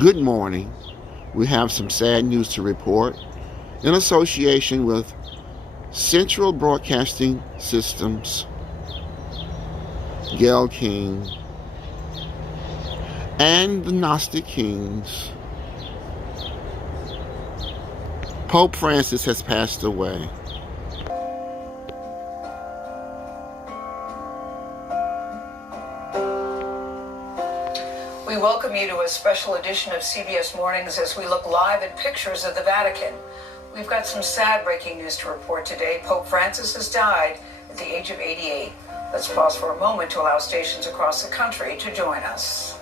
Good morning. We have some sad news to report. In association with Central Broadcasting Systems, Gail King, and the Gnostic Kings, Pope Francis has passed away. We welcome you to a special edition of CBS Mornings as we look live at pictures of the Vatican. We've got some sad breaking news to report today. Pope Francis has died at the age of 88. Let's pause for a moment to allow stations across the country to join us.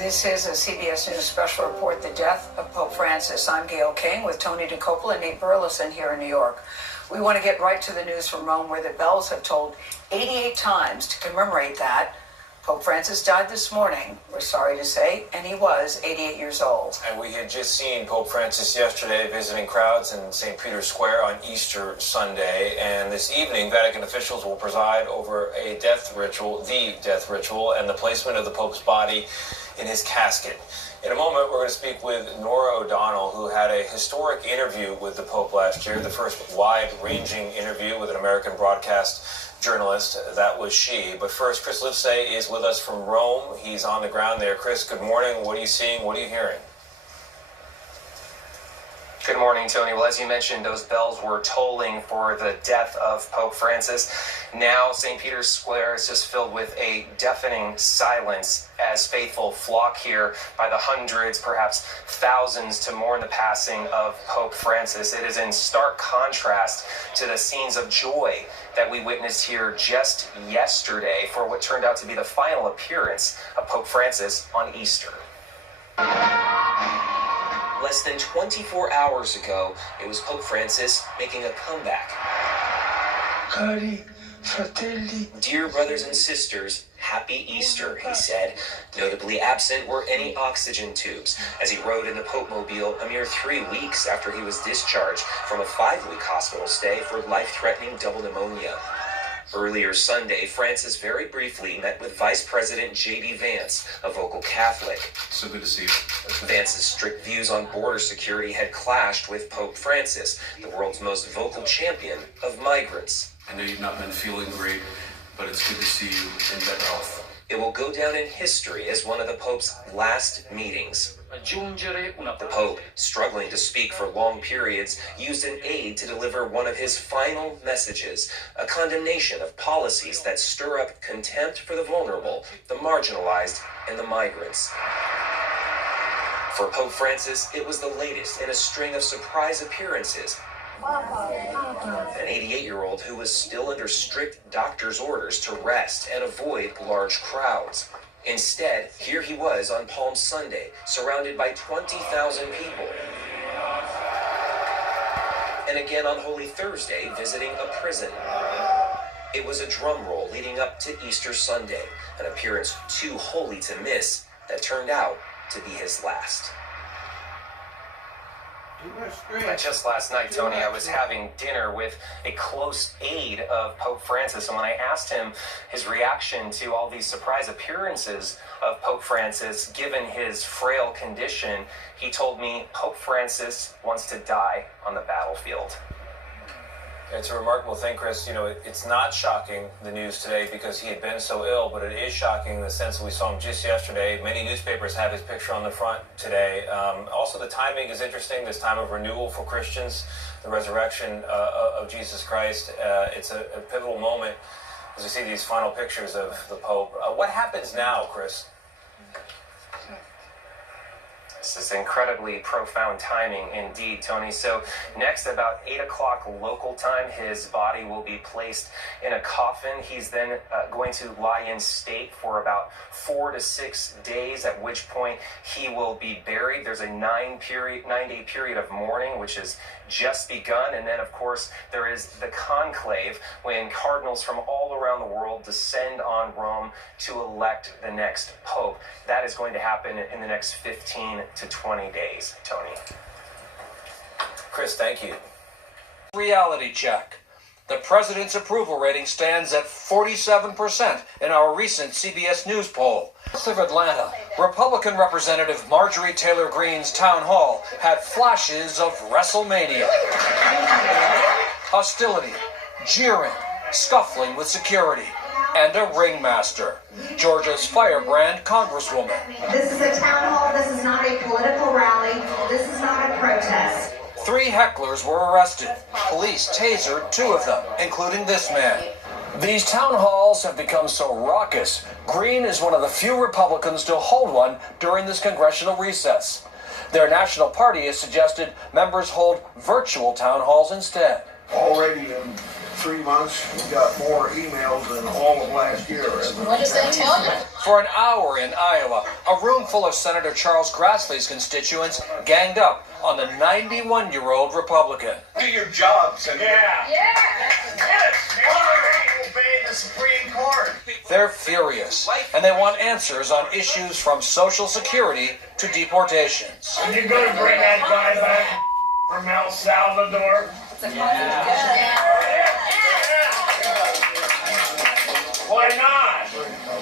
This is a CBS News special report, the death of Pope Francis. I'm Gail King with Tony DeCoppola and Nate Burleson here in New York. We want to get right to the news from Rome, where the bells have tolled 88 times to commemorate that. Pope Francis died this morning, we're sorry to say, and he was 88 years old. And we had just seen Pope Francis yesterday visiting crowds in St. Peter's Square on Easter Sunday. And this evening, Vatican officials will preside over a death ritual, the death ritual, and the placement of the Pope's body in his casket. In a moment, we're going to speak with Nora O'Donnell, who had a historic interview with the Pope last year, the first wide-ranging interview with an American broadcast journalist. That was she. But first, Chris Livesay is with us from Rome. He's on the ground there. Chris, good morning. What are you seeing? What are you hearing? Good morning, Tony. Well, as you mentioned, those bells were tolling for the death of Pope Francis. Now, St. Peter's Square is just filled with a deafening silence as faithful flock here by the hundreds, perhaps thousands, to mourn the passing of Pope Francis. It is in stark contrast to the scenes of joy that we witnessed here just yesterday for what turned out to be the final appearance of Pope Francis on Easter. Less than 24 hours ago, it was Pope Francis making a comeback. Cari fratelli. Dear brothers and sisters, happy Easter, he said. Notably absent were any oxygen tubes, as he rode in the Pope Mobile a mere 3 weeks after he was discharged from a 5-week hospital stay for life-threatening double pneumonia. Earlier Sunday, Francis very briefly met with Vice President J.D. Vance, a vocal Catholic. So good to see you. Vance's strict views on border security had clashed with Pope Francis, the world's most vocal champion of migrants. I know you've not been feeling great, but it's good to see you in better health. It will go down in history as one of the Pope's last meetings. The Pope, struggling to speak for long periods, used an aide to deliver one of his final messages, a condemnation of policies that stir up contempt for the vulnerable, the marginalized, and the migrants. For Pope Francis, it was the latest in a string of surprise appearances. An 88-year-old who was still under strict doctor's orders to rest and avoid large crowds. Instead, here he was on Palm Sunday, surrounded by 20,000 people. And again on Holy Thursday, visiting a prison. It was a drum roll leading up to Easter Sunday, an appearance too holy to miss that turned out to be his last. Just last night, Tony, I was having dinner with a close aide of Pope Francis, and when I asked him his reaction to all these surprise appearances of Pope Francis, given his frail condition, he told me Pope Francis wants to die on the battlefield. It's a remarkable thing, Chris. You know, it's not shocking, the news today, because he had been so ill, but it is shocking in the sense that we saw him just yesterday. Many newspapers have his picture on the front today. Also, the timing is interesting, this time of renewal for Christians, the resurrection of Jesus Christ. It's a pivotal moment as we see these final pictures of the Pope. What happens now, Chris? This is incredibly profound timing indeed, Tony. So next, about 8 o'clock local time, his body will be placed in a coffin. He's then going to lie in state for about 4 to 6 days, at which point he will be buried. There's a 9-day period of mourning, which has just begun. And then, of course, there is the conclave, when cardinals from all around the world descend on Rome to elect the next pope. That is going to happen in the next 15 to 20 days, Tony. Chris, thank you. Reality check. The president's approval rating stands at 47% in our recent CBS News poll. North of Atlanta, Republican Representative Marjorie Taylor Greene's town hall had flashes of WrestleMania. Hostility, jeering, scuffling with security, and a ringmaster, Georgia's firebrand congresswoman. This is a town hall. This is not a political rally. This is not a protest. 3 hecklers were arrested. Police tasered 2 of them, including this man. These town halls have become so raucous, Green is one of the few Republicans to hold one during this congressional recess. Their national party has suggested members hold virtual town halls instead. Already in 3 months, we got more emails than all of last year. What does that tell you? For an hour in Iowa, a room full of Senator Charles Grassley's constituents ganged up on the 91-year-old Republican. Do your job, Senator. Obey the Supreme Court. They're furious, and they want answers on issues from Social Security to deportations. Are you going to bring that guy back from El Salvador? Why not?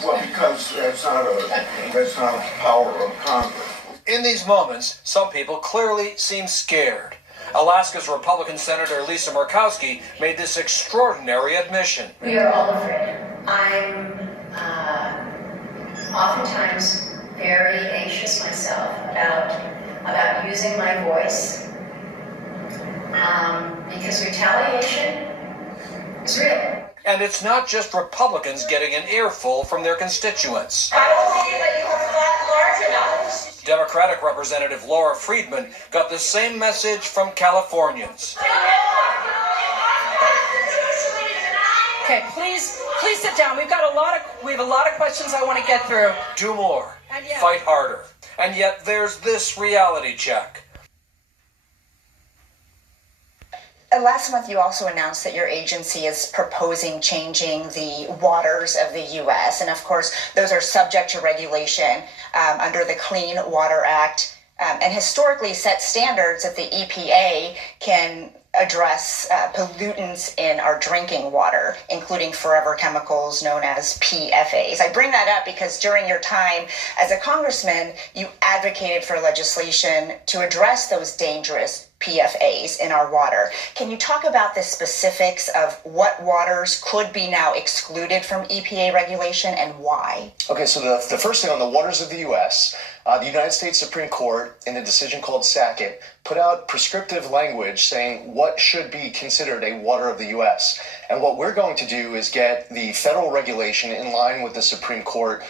Well, because that's not a power of Congress. In these moments, some people clearly seem scared. Alaska's Republican Senator Lisa Murkowski made this extraordinary admission. We are all afraid. I'm oftentimes very anxious myself about using my voice because retaliation is real. And it's not just Republicans getting an earful from their constituents. I don't believe that you have thought large enough. Democratic Representative Laura Friedman got the same message from Californians. Okay, please sit down. We have a lot of questions I want to get through. Do more. Fight harder. And yet there's this reality check. Last month, you also announced that your agency is proposing changing the waters of the U.S. And of course, those are subject to regulation under the Clean Water Act, and historically set standards that the EPA can address pollutants in our drinking water, including forever chemicals known as PFAs. I bring that up because during your time as a congressman, you advocated for legislation to address those dangerous PFAs in our water. Can you talk about the specifics of what waters could be now excluded from EPA regulation and why? Okay, so the first thing on the waters of the U.S., the United States Supreme Court, in a decision called Sackett, put out prescriptive language saying what should be considered a water of the U.S. And what we're going to do is get the federal regulation in line with the Supreme Court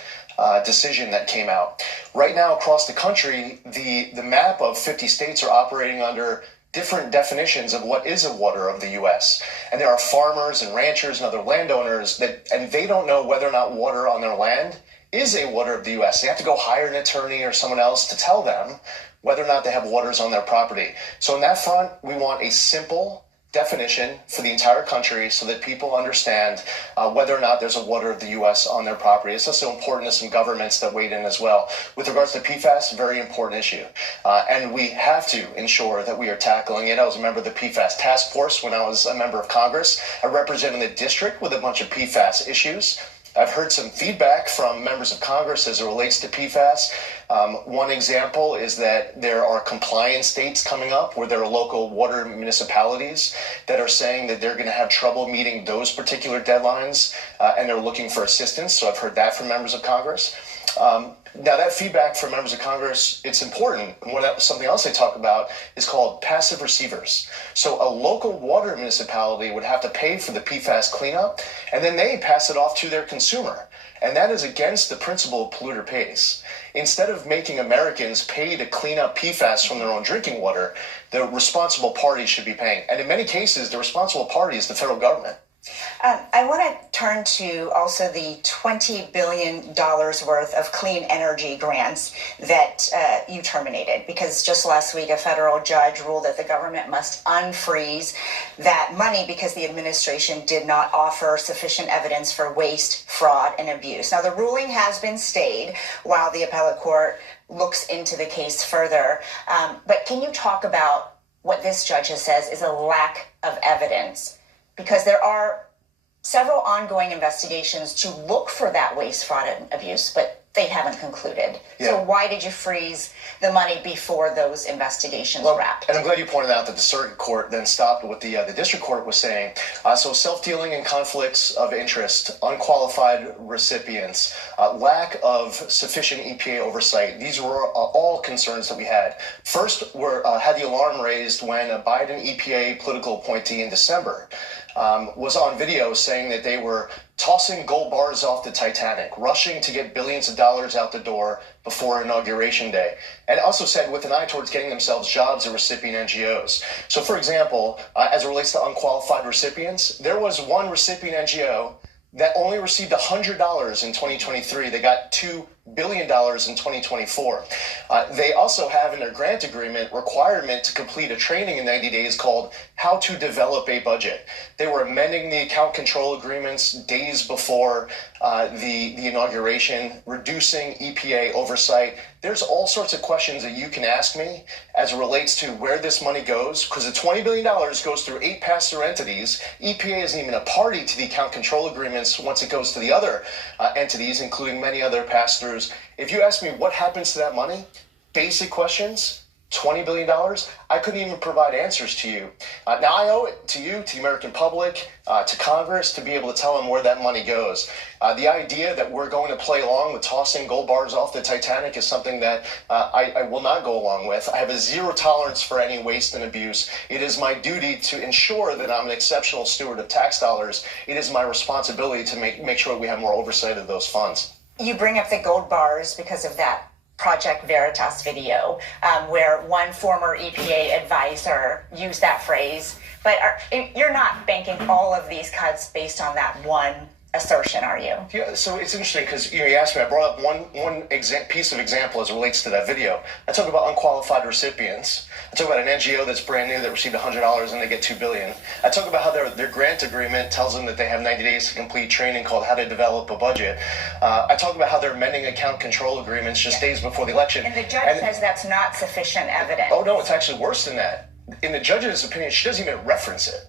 decision that came out. Right now across the country, the map of 50 states are operating under different definitions of what is a water of the U.S. And there are farmers and ranchers and other landowners and they don't know whether or not water on their land is a water of the U.S. They have to go hire an attorney or someone else to tell them whether or not they have waters on their property. So on that front, we want a simple definition for the entire country so that people understand whether or not there's a water of the U.S. on their property. It's also important to some governments that weighed in as well. With regards to PFAS, very important issue. And we have to ensure that we are tackling it. I was a member of the PFAS task force when I was a member of Congress. I represented the district with a bunch of PFAS issues. I've heard some feedback from members of Congress as it relates to PFAS. One example is that there are compliance dates coming up where there are local water municipalities that are saying that they're going to have trouble meeting those particular deadlines and they're looking for assistance. So I've heard that from members of Congress. Now, that feedback from members of Congress, it's important. Something else they talk about is called passive receivers. So a local water municipality would have to pay for the PFAS cleanup, and then they pass it off to their consumer. And that is against the principle of polluter pays. Instead of making Americans pay to clean up PFAS from their own drinking water, the responsible party should be paying. And in many cases, the responsible party is the federal government. I want to turn to also the $20 billion worth of clean energy grants that you terminated, because just last week a federal judge ruled that the government must unfreeze that money because the administration did not offer sufficient evidence for waste, fraud, and abuse. Now, the ruling has been stayed while the appellate court looks into the case further. But can you talk about what this judge has says is a lack of evidence? Because there are several ongoing investigations to look for that waste, fraud, and abuse, but they haven't concluded. Yeah. So why did you freeze the money before those investigations wrapped? And I'm glad you pointed out that the circuit court then stopped what the district court was saying. So self-dealing and conflicts of interest, unqualified recipients, lack of sufficient EPA oversight. These were all concerns that we had. First, had the alarm raised when a Biden EPA political appointee in December was on video saying that they were tossing gold bars off the Titanic, rushing to get billions of dollars out the door before Inauguration Day, and also said with an eye towards getting themselves jobs at recipient NGOs. So, for example, as it relates to unqualified recipients, there was one recipient NGO that only received $100 in 2023. They got $2 billion in 2024. They also have in their grant agreement requirement to complete a training in 90 days called How to Develop a Budget. They were amending the account control agreements days before the inauguration, reducing EPA oversight. There's all sorts of questions that you can ask me as it relates to where this money goes, because the $20 billion goes through 8 pass-through entities. EPA isn't even a party to the account control agreements once it goes to the other entities, including many other pass-throughs. If you ask me what happens to that money, basic questions, $20 billion, I couldn't even provide answers to you. Now I owe it to you, to the American public, to Congress, to be able to tell them where that money goes. The idea that we're going to play along with tossing gold bars off the Titanic is something that I will not go along with. I have a zero tolerance for any waste and abuse. It is my duty to ensure that I'm an exceptional steward of tax dollars. It is my responsibility to make sure we have more oversight of those funds. You bring up the gold bars because of that Project Veritas video, where one former EPA advisor used that phrase. But you're not banking all of these cuts based on that one assertion, are you? Yeah, so it's interesting because you asked me, I brought up one piece of example as it relates to that video. I talk about unqualified recipients. I talk about an NGO that's brand new that received $100 and they get $2 billion. I talk about how their grant agreement tells them that they have 90 days to complete training called How to Develop a Budget. I talk about how they're amending account control agreements just days before the election. And the judge says that's not sufficient evidence. Oh no, it's actually worse than that. In the judge's opinion, she doesn't even reference it.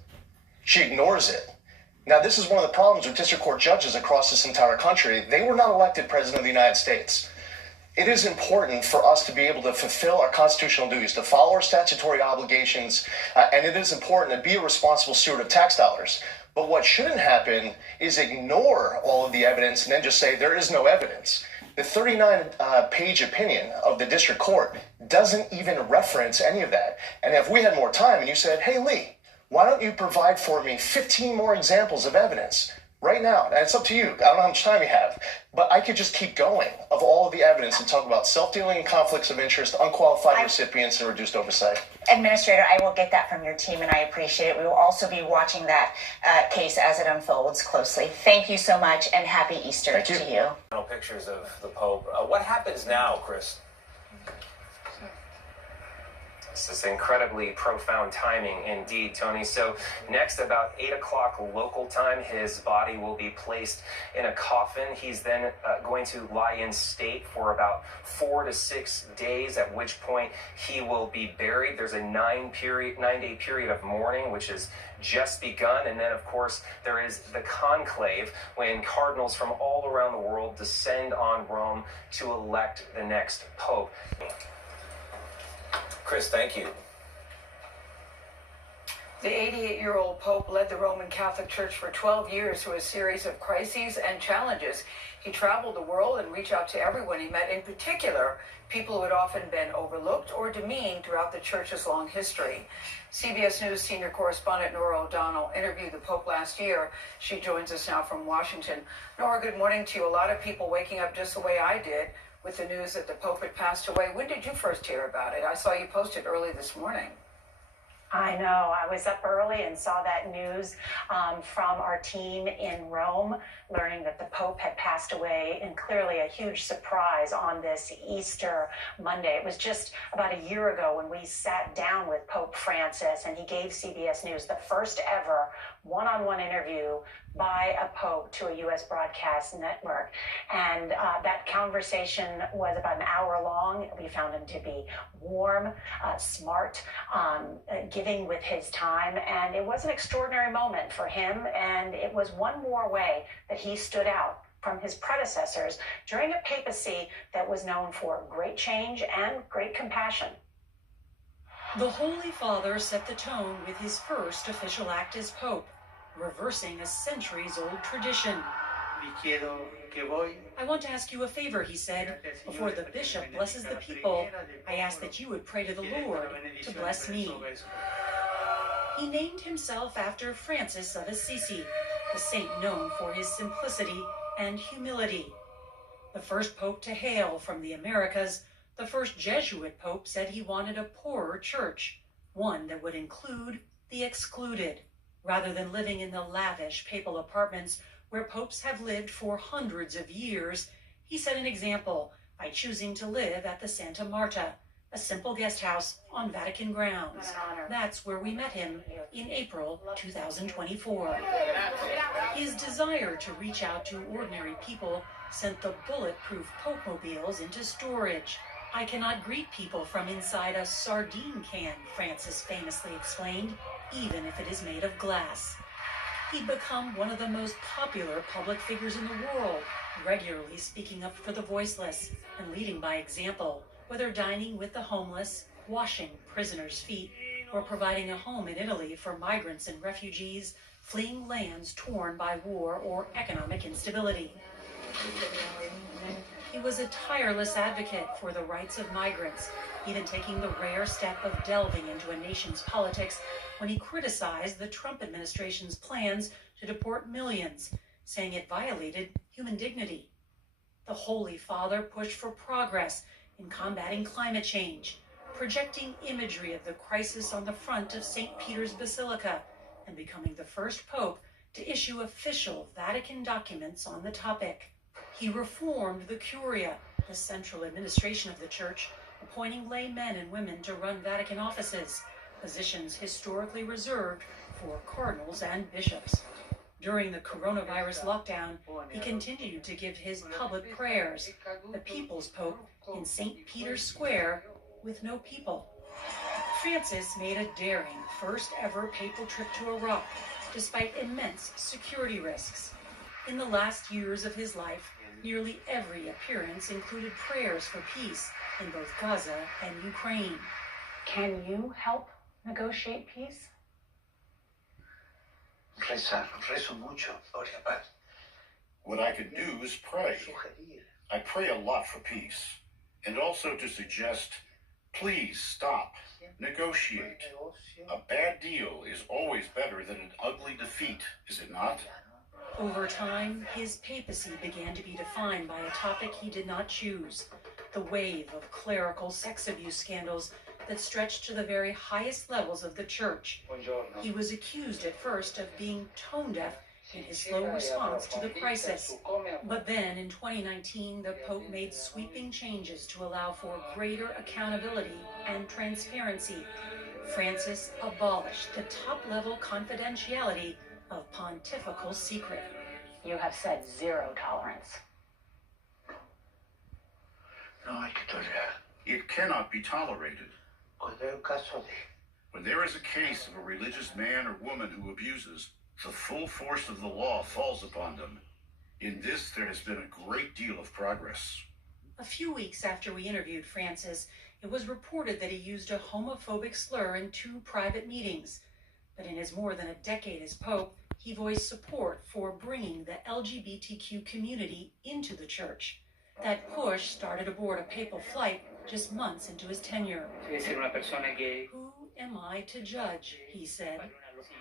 She ignores it. Now, this is one of the problems with district court judges across this entire country. They were not elected president of the United States. It is important for us to be able to fulfill our constitutional duties, to follow our statutory obligations, and it is important to be a responsible steward of tax dollars. But what shouldn't happen is ignore all of the evidence and then just say there is no evidence. The 39-page opinion of the district court doesn't even reference any of that. And if we had more time and you said, hey, Lee, why don't you provide for me 15 more examples of evidence right now? And it's up to you. I don't know how much time you have, but I could just keep going of all of the evidence and talk about self-dealing and conflicts of interest, unqualified recipients, and reduced oversight. Administrator, I will get that from your team, and I appreciate it. We will also be watching that case as it unfolds closely. Thank you so much, and happy Easter to you. Pictures of the Pope. What happens now, Chris? This is incredibly profound timing indeed, Tony. So next, about 8 o'clock local time, his body will be placed in a coffin. He's then going to lie in state for about 4 to 6 days, at which point he will be buried. There's a 9-day period of mourning, which has just begun. And then, of course, there is the conclave, when cardinals from all around the world descend on Rome to elect the next pope. Chris, thank you. The 88-year-old Pope led the Roman Catholic Church for 12 years through a series of crises and challenges. He traveled the world and reached out to everyone he met, in particular, people who had often been overlooked or demeaned throughout the church's long history. CBS News senior correspondent Nora O'Donnell interviewed the Pope last year. She joins us now from Washington. Nora, good morning to you. A lot of people waking up just the way I did with the news that the Pope had passed away. When did you first hear about it? I saw you posted early this morning. I know. I was up early and saw that news from our team in Rome, learning that the Pope had passed away, and clearly a huge surprise on this Easter Monday. It was just about a year ago when we sat down with Pope Francis, and he gave CBS News the first ever one-on-one interview by a Pope to a U.S. broadcast network. And that conversation was about an hour long. We found him to be warm, smart, giving with his time. And it was an extraordinary moment for him. And it was one more way that he stood out from his predecessors during a papacy that was known for great change and great compassion. The Holy Father set the tone with his first official act as Pope, reversing a centuries-old tradition. I want to ask you a favor, he said. Before the bishop blesses the people, I ask that you would pray to the Lord to bless me. He named himself after Francis of Assisi, a saint known for his simplicity and humility. The first pope to hail from the Americas, the first Jesuit pope said he wanted a poorer church, one that would include the excluded, rather than living in the lavish papal apartments where popes have lived for hundreds of years. He set an example by choosing to live at the Santa Marta, a simple guest house on Vatican grounds. That's where we met him in April 2024. His desire to reach out to ordinary people sent the bulletproof Pope-mobiles into storage. I cannot greet people from inside a sardine can, Francis famously explained, even if it is made of glass. He'd become one of the most popular public figures in the world, regularly speaking up for the voiceless and leading by example, whether dining with the homeless, washing prisoners' feet, or providing a home in Italy for migrants and refugees fleeing lands torn by war or economic instability. He was a tireless advocate for the rights of migrants, even taking the rare step of delving into a nation's politics when he criticized the Trump administration's plans to deport millions, saying it violated human dignity. The Holy Father pushed for progress in combating climate change, projecting imagery of the crisis on the front of St. Peter's Basilica, and becoming the first pope to issue official Vatican documents on the topic. He reformed the Curia, the central administration of the Church, appointing lay men and women to run Vatican offices, positions historically reserved for cardinals and bishops. During the coronavirus lockdown, he continued to give his public prayers, the People's Pope in St. Peter's Square with no people. Francis made a daring first ever papal trip to Iraq, despite immense security risks. In the last years of his life, nearly every appearance included prayers for peace in both Gaza and Ukraine. Can you help negotiate peace? What I could do is pray. I pray a lot for peace, and also to suggest, please stop, negotiate. A bad deal is always better than an ugly defeat, is it not? Over time, his papacy began to be defined by a topic he did not choose, the wave of clerical sex abuse scandals that stretched to the very highest levels of the church. He was accused at first of being tone deaf in his slow response to the crisis. But then in 2019, the Pope made sweeping changes to allow for greater accountability and transparency. Francis abolished the top-level confidentiality of pontifical secret. You have said zero tolerance. It cannot be tolerated. When there is a case of a religious man or woman who abuses, the full force of the law falls upon them. In this, there has been a great deal of progress. A few weeks after we interviewed Francis, it was reported that he used a homophobic slur in 2 private meetings. But in his more than a decade as Pope, He voiced support for bringing the LGBTQ community into the church. That push started aboard a papal flight just months into his tenure. Who am I to judge, he said.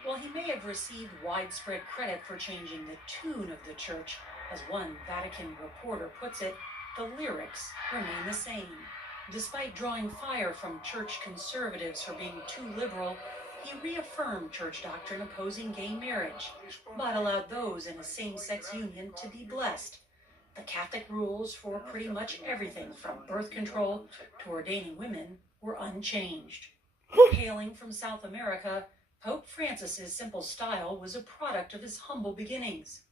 While he may have received widespread credit for changing the tune of the church, as one Vatican reporter puts it, the lyrics remain the same. Despite drawing fire from church conservatives for being too liberal, he reaffirmed church doctrine opposing gay marriage, but allowed those in a same-sex union to be blessed. The Catholic rules for pretty much everything from birth control to ordaining women were unchanged. Hailing from South America, Pope Francis's simple style was a product of his humble beginnings.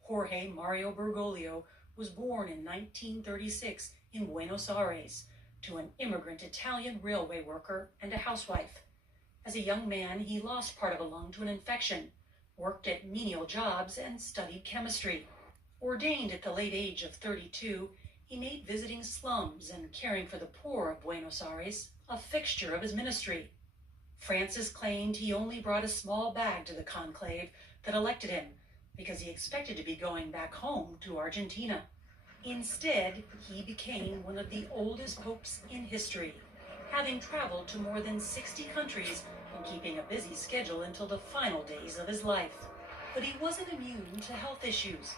Jorge Mario Bergoglio was born in 1936 in Buenos Aires to an immigrant Italian railway worker and a housewife. As a young man, he lost part of a lung to an infection, worked at menial jobs, and studied chemistry. Ordained at the late age of 32, he made visiting slums and caring for the poor of Buenos Aires a fixture of his ministry. Francis claimed he only brought a small bag to the conclave that elected him because he expected to be going back home to Argentina. Instead, he became one of the oldest popes in history, having traveled to more than 60 countries and keeping a busy schedule until the final days of his life. But he wasn't immune to health issues,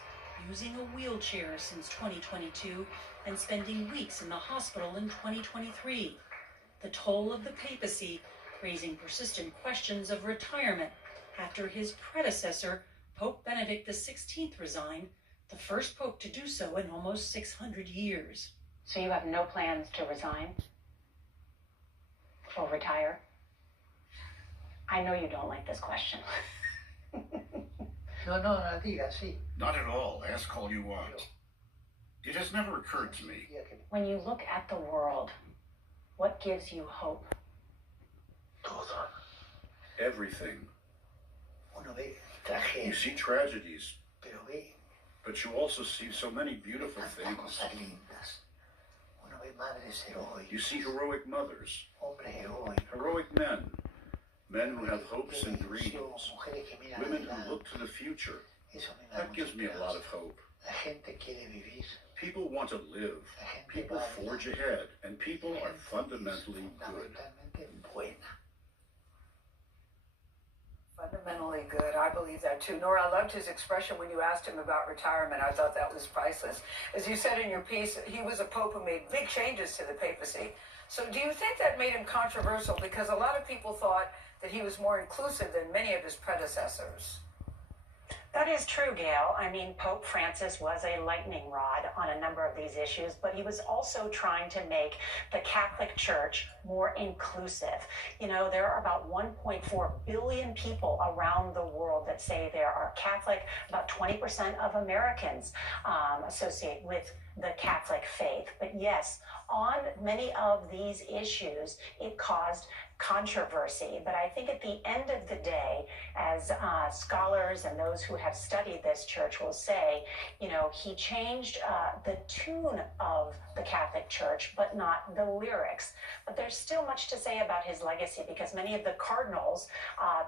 using a wheelchair since 2022 and spending weeks in the hospital in 2023. The toll of the papacy, raising persistent questions of retirement after his predecessor, Pope Benedict XVI, resigned, the first pope to do so in almost 600 years. So you have no plans to resign or retire? I know you don't like this question. Not at all. Ask all you want. It has never occurred to me. When you look at the world, what gives you hope? Everything. You see tragedies, but you also see so many beautiful things. You see heroic mothers, heroic men, men who have hopes and dreams, women who look to the future. That gives me a lot of hope. People want to live, people forge ahead, and people are fundamentally good. Fundamentally good. I believe that too. Nora, I loved his expression when you asked him about retirement. I thought that was priceless. As you said in your piece, he was a pope who made big changes to the papacy. So do you think that made him controversial? Because a lot of people thought that he was more inclusive than many of his predecessors. That is true, Gail. I mean, Pope Francis was a lightning rod on a number of these issues, but he was also trying to make the Catholic Church more inclusive. You know, there are about 1.4 billion people around the world that say they are Catholic. About 20% of Americans associate with the Catholic faith. But yes, on many of these issues, it caused controversy. But I think at the end of the day, as scholars and those who have studied this church will say, you know, he changed the tune of the Catholic Church, but not the lyrics. But there's still much to say about his legacy, because many of the cardinals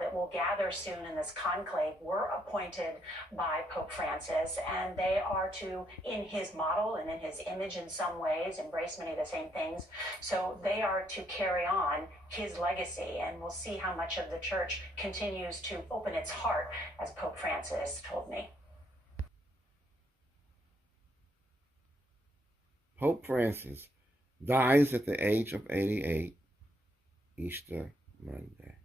that will gather soon in this conclave were appointed by Pope Francis, and they are to, in his model and in his image in some ways, embrace many of the same things. So they are to carry on his legacy, and we'll see how much of the church continues to open its heart, as Pope Francis told me. Pope Francis dies at the age of 88, Easter Monday.